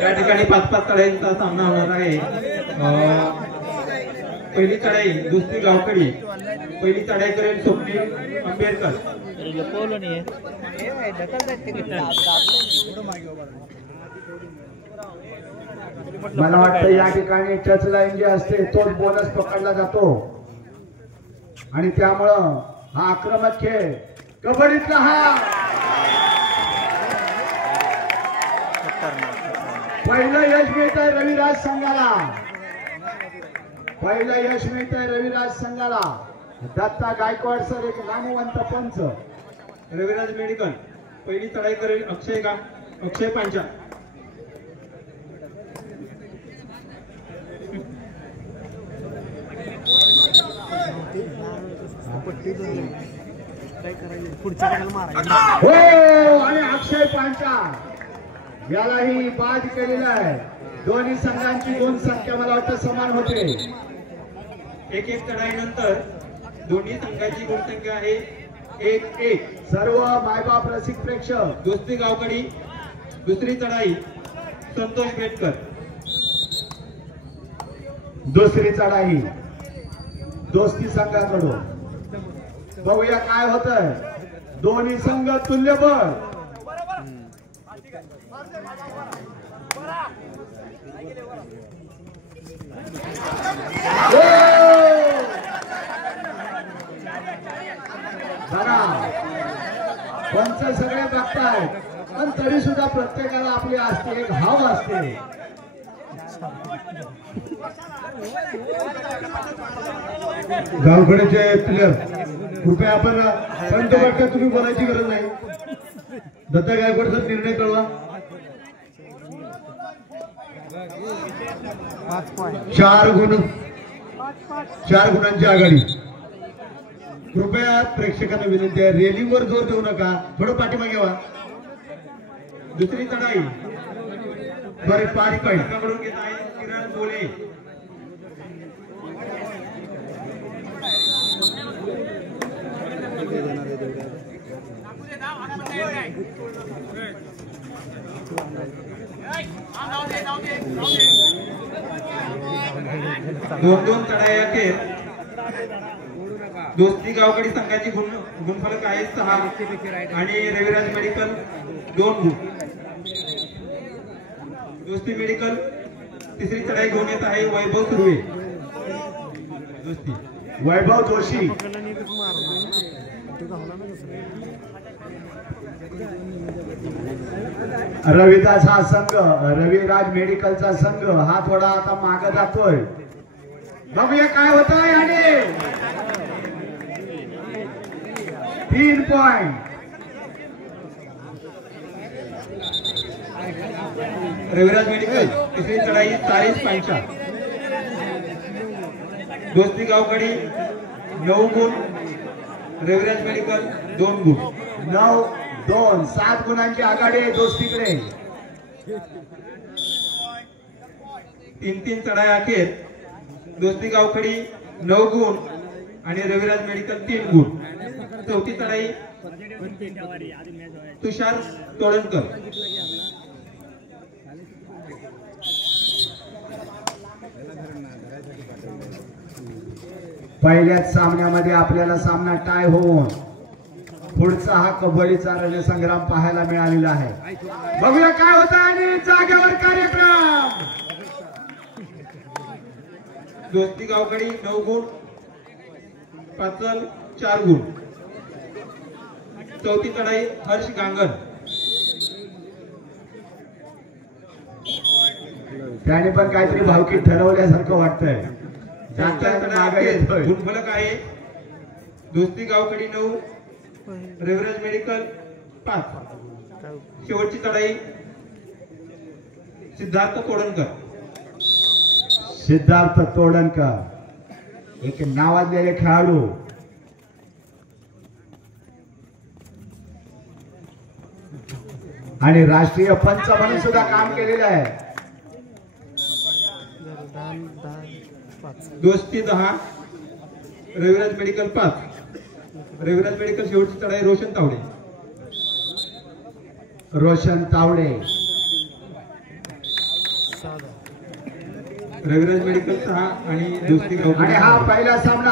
या ठिकाणी 5-5 चढाईचा सामना होणार आहे। पहिली चढाई दुसरी गावकडी, पहिली चढाई करेल स्वप्नील आंबेडकर। मला वाटतं या ठिकाणी टच लाईन जी असते तोच बोनस पकडला जातो आणि त्यामुळं हा आक्रमक खेळ कबड्डीतला हा पहिलं यश मिळतंय रविराज संघाला, पहिलं यश मिळतंय रविराज संघाला। दत्ता गायकवाड सर एक नामवंत पंच। रविराज मेडिकल पहिली चढाई करेल अक्षय पांचा। हो आणि अक्षय पांचा यालाही बाद केलेला आहे। दोन्ही संघांची गुण संख्या मला वाटतं समान होते। एक चढाईनंतर दोन्ही संघांची गुण संख्या आहे 1-1। सर्व मायबाप रसिक प्रेक्षक दोस्ती गावकडी दुसरी चढाई संतोष बेटकर। दुसरी चढाई दोस्ती संघाकडून। बघूया काय होतंय। दोन्ही संघ तुल्यबळ। पंच सगळे बघतायत पण तरी सुद्धा प्रत्येकाला आपली असते एक हाव असते। गावकडेचे प्लेयर कृपया आपण पंच वाटतं तुम्ही बोलायची गरज नाही। दत्ता गायकवाडचा निर्णय कळवा। 4 गुणांची आघाडी। कृपया प्रेक्षकांना विनंती आहे रेलिंगवर जोर देऊ नका, थोडं पाठीमागे व्हा। दुसरी चढाई बरे पाणी पॉईंट कडून घेत आहे किरण बोले। दोन चढाई अखेर दोस्ती गावकडी संघाची गुणफलक आहे 6 आणि रविराज मेडिकल 2 गुण। दोस्ती मेडिकल तिसरी चढाई घेऊन येत आहे वैभव सुर्वे। दोस्ती वैभव जोशी। रविदास हा संघ रविराज मेडिकलचा संघ हा थोडा आता मागे जातोय। बघूया काय होतंय आणि 3 पॉइंट रविराज मेडिकल तिसरी चढाई 40-5। दोस्ती गावकडी 9 गुण, रविराज मेडिकल 2 गुण। 9-2 7 गुणांची आघाडी आहे दोस्तीकडे। 3 चढाई अखेर दोस्ती गावकडी 9 गुण आणि रविराज मेडिकल 3 गुण। चौथी चढाई तुषार तोडणकर। पहिल्याच सामन्यामध्ये आपल्याला सामना टाय होऊन पुढचा हा कबड्डीचा रणसंग्राम पाहायला मिळालेला आहे। बघूया काय होतं आणि जागेवर कार्यक्रम। दोस्ती गावकडी 9 गुण, पाचल 4 गुण। चौथी चढाई हर्ष गांगण। त्याने पण काहीतरी भावकी ठरवल्यासारखं वाटतंय। गुणफलक आहे दोस्ती गावकडी 9, रविराज मेडिकल 5। शेवटची चढाई सिद्धार्थ तोडणकर। सिद्धार्थ तोडणकर एक नावाजलेले खेळाडू। आणि राष्ट्रीय पंच म्हणून सुद्धा काम केलेलं आहे। दोस्ती 10, रविराज मेडिकल 5। रविराज मेडिकल शेवटची चढाई रोशन तावडे. रोशन तावडे. रविराज मेडिकल 6 आणि दोस्ती गावखडी आणि हा पहिला सामना